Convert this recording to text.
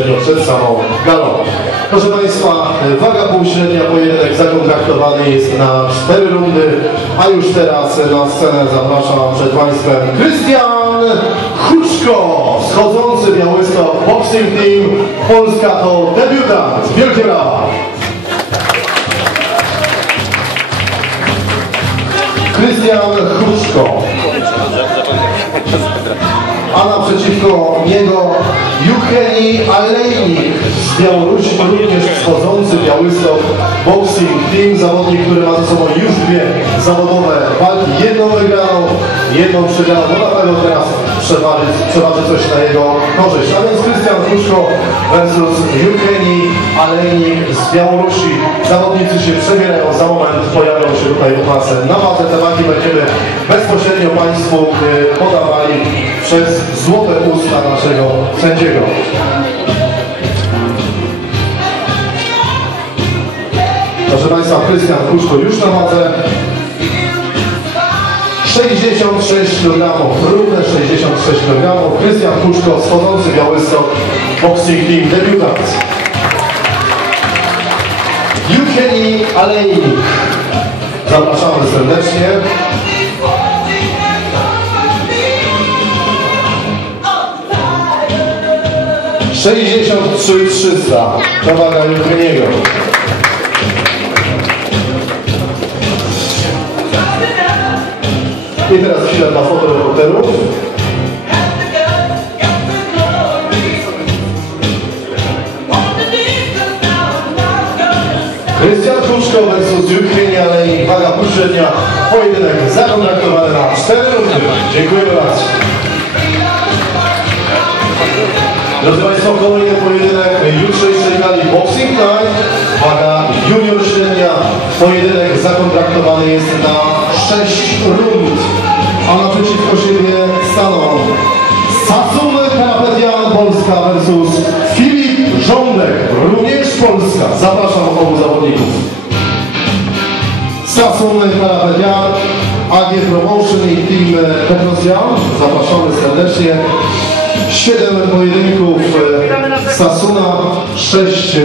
przed samą galą. Proszę Państwa, waga półśrednia pojedynek zakontraktowany jest na cztery rundy, a już teraz na scenę zapraszam przed Państwem Krystian Huczko, schodzący Białystok Boxing Team. Polska to debiutant. Wielkie brawa! Krystian Huczko. Alejnik z Białorusi, również wschodzący Białystok Boxing Team, zawodnik, który ma za sobą już dwie zawodowe walki, jedną wygraną, jedną przegraną, no na pewno teraz przeważy, przeważy coś na jego korzyść. A więc Krystian Huszko versus Jucheni Alejnik z Białorusi. Zawodnicy się przebierają, za moment pojawią się tutaj u nas na wadze. Te wagi będziemy bezpośrednio Państwu y, podawali przez złote usta naszego sędziego. Państwa, Krystian Kuszko już na wadze. 66 kg, równe 66 kg. Krystian Kuszko, schodzący Białystok, Boxing Team, debiutant. Jucheni Alejnik. Zapraszamy serdecznie. Sześćdziesiąt trzy trzysta. Przewaga Jucheniego. I teraz chwilę dla fotoreporterów. Krystian Kuczko versus Juchini, ale i waga półśrednia. Pojedynek zakontraktowany na 4 rundy. Dziękuję bardzo. Drodzy Państwo, kolejny pojedynek jutrzejszej gali Boxing Night. Waga junior średnia. Pojedynek zakontraktowany jest na Polska. Zapraszam obu zawodników. Sasuny Karapetian, AG Promotion i Team Petrosjan. Zapraszamy serdecznie. Siedem pojedynków e, Sasuna, sześć e,